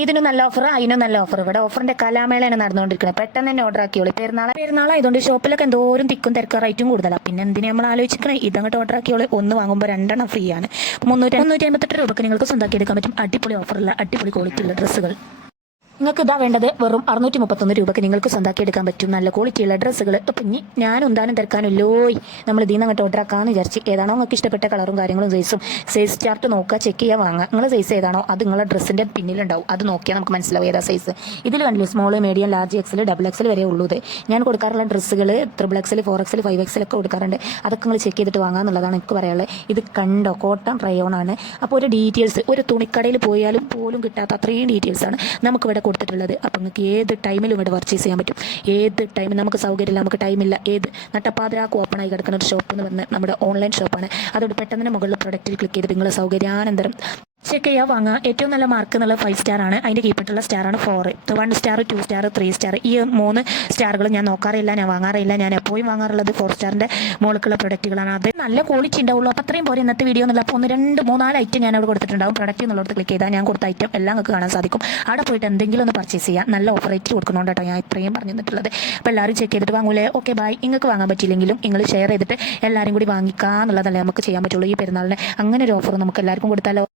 ഇതിനും നല്ല ഓഫർ, അതിനും നല്ല ഓഫർ. ഇവിടെ ഓഫറിന്റെ കലാമേളയാണ് നടന്നുകൊണ്ടിരിക്കുന്നത്. പെട്ടെന്ന് തന്നെ ഓർഡർ ആക്കിയോളൂ. പെരുന്നാളായതുകൊണ്ട് ഷോപ്പിലൊക്കെ എന്തോരം തിക്കും തിരക്കും റേറ്റും കൂടുതലാണ്. പിന്നെ എന്തിനാ നമ്മൾ ആലോചിക്കണേ, ഇതങ്ങോട്ട് ഓർഡർ ആക്കിയോളൂ. ഒന്ന് വാങ്ങുമ്പോൾ രണ്ടെണ്ണം ഫ്രീ ആണ്. 358 രൂപയ്ക്ക് നിങ്ങൾക്ക് സ്വന്തമാക്കി എടുക്കാൻ പറ്റും. അടിപൊളി ഓഫറുള്ള അടിപൊളി ക്വാളിറ്റി ഉള്ള ഡ്രസ്സുകൾ. നിങ്ങൾക്ക് ഇതാ വേണ്ടത് വെറും 631 രൂപയ്ക്ക് നിങ്ങൾക്ക് സ്വന്തമാക്കി എടുക്കാൻ പറ്റും നല്ല ക്വാളിറ്റിയുള്ള ഡ്രസ്സുകൾ. അപ്പം ഇനി ഞാൻ എന്താനും തിരക്കാനല്ലോ നമ്മൾ ഇതിൽ നിന്ന് അങ്ങോട്ട് ഓർഡർ ആക്കാമെന്ന് വിചാരിച്ച്. ഏതാണോ നിങ്ങൾക്ക് ഇഷ്ടപ്പെട്ട കളറും കാര്യങ്ങളും സൈസ് ചാർട്ട് നോക്കുക, ചെക്ക് ചെയ്യുക, വാങ്ങുക. നിങ്ങൾ സൈസ് ഏതാണോ അത് നിങ്ങളുടെ ഡ്രസ്സിൻ്റെ പിന്നിലുണ്ടാവും. അത് നോക്കിയാൽ നമുക്ക് മനസ്സിലാവും ഏതാ സൈസ്. ഇതിൽ കണ്ടില്ലേ, small, medium, large, XL, double XL വരെ ഉള്ളത്. ഞാൻ കൊടുക്കാറുള്ള ഡ്രസ്സുകൾ ത്രിബിൾ എക്സൽ, 4XL, 5XL ഒക്കെ കൊടുക്കാറുണ്ട്. അതൊക്കെ നിങ്ങൾ ചെക്ക് ചെയ്തിട്ട് വാങ്ങാമെന്നുള്ളതാണ് എനിക്ക് പറയാനുള്ളത്. ഇത് കണ്ടോ, കോട്ടൺ റയോൺ ആണ്. അപ്പോൾ ഒരു ഡീറ്റെയിൽസ് ഒരു തുണിക്കടയിൽ പോയാലും പോലും കിട്ടാത്ത അത്രയും ഡീറ്റെയിൽസാണ് നമുക്കിവിടെ കൊടുത്തിട്ടുള്ളത്. അപ്പം നിങ്ങൾക്ക് ഏത് ടൈമിലും ഇവിടെ പർച്ചേസ് ചെയ്യാൻ പറ്റും. ഏത് ടൈമിൽ നമുക്ക് സൗകര്യമില്ല, നമുക്ക് ടൈമില്ല, ഏത് നട്ടപ്പാതിരാക്ക് ഓപ്പണായി കിടക്കുന്ന ഒരു ഷോപ്പ് എന്ന് പറഞ്ഞാൽ നമ്മുടെ ഓൺലൈൻ ഷോപ്പാണ്. അതോട് പെട്ടെന്ന് തന്നെ മുകളിൽ പ്രൊഡക്റ്റിൽ ക്ലിക്ക് ചെയ്ത് നിങ്ങൾ സൗകര്യാനന്തരം ചെക്ക് ചെയ്യുക, വാങ്ങുക. ഏറ്റവും നല്ല മാർക്ക് എന്നുള്ള 5 സ്റ്റാർ ആണ്. അതിൻ്റെ കീപ്പിട്ടുള്ള സ്റ്റാറാണ് 4. 1 സ്റ്റാർ, 2 സ്റ്റാർ, 3 സ്റ്റാർ. ഈ 3 സ്റ്റാറുകൾ ഞാൻ നോക്കാറില്ല, ഞാൻ വാങ്ങാറില്ല. ഞാൻ എപ്പോഴും വാങ്ങാറുള്ളത് 4 സ്റ്റാറിൻ്റെ മുകളിലുള്ള പ്രൊഡക്റ്റുകളാണ്. അത് നല്ല ക്വാളിറ്റി ഉണ്ടാവുള്ളൂ. അപ്പോൾ അത്രയും പോലെ ഇന്നത്തെ വീഡിയോ എന്നുള്ള അപ്പോൾ 1, 2, 3, 4 ഐറ്റം ഞാൻ അവിടെ കൊടുത്തിട്ടുണ്ടാവും. പ്രൊഡക്റ്റ് എന്നുള്ളത് ക്ലിക്ക് ചെയ്താൽ ഞാൻ കൊടുത്ത ഐറ്റം എല്ലാം നിങ്ങൾക്ക് കാണാൻ സാധിക്കും. അവിടെ പോയിട്ട് എന്തെങ്കിലും ഒന്ന് പർച്ചേസ് ചെയ്യാം. നല്ല ഓഫർ റേറ്റ് കൊടുക്കുന്നുണ്ട് കേട്ടോ. ഞാൻ ഇത്രയും പറഞ്ഞു തന്നിട്ടുള്ളത്. അപ്പോൾ എല്ലാവരും ചെക്ക് ചെയ്തിട്ട് വാങ്ങൂലേ? Okay bye. നിങ്ങൾക്ക് വാങ്ങാൻ പറ്റിയില്ലെങ്കിലും നിങ്ങൾ ഷെയർ ചെയ്തിട്ട് എല്ലാവരും കൂടി വാങ്ങിക്കുക എന്നുള്ളതല്ലേ നമുക്ക് ചെയ്യാൻ പറ്റുള്ളൂ ഈ പെരുന്നാളിന്. അങ്ങനെ ഒരു ഓഫർ നമുക്ക് എല്ലാവർക്കും കൊടുത്താലോ.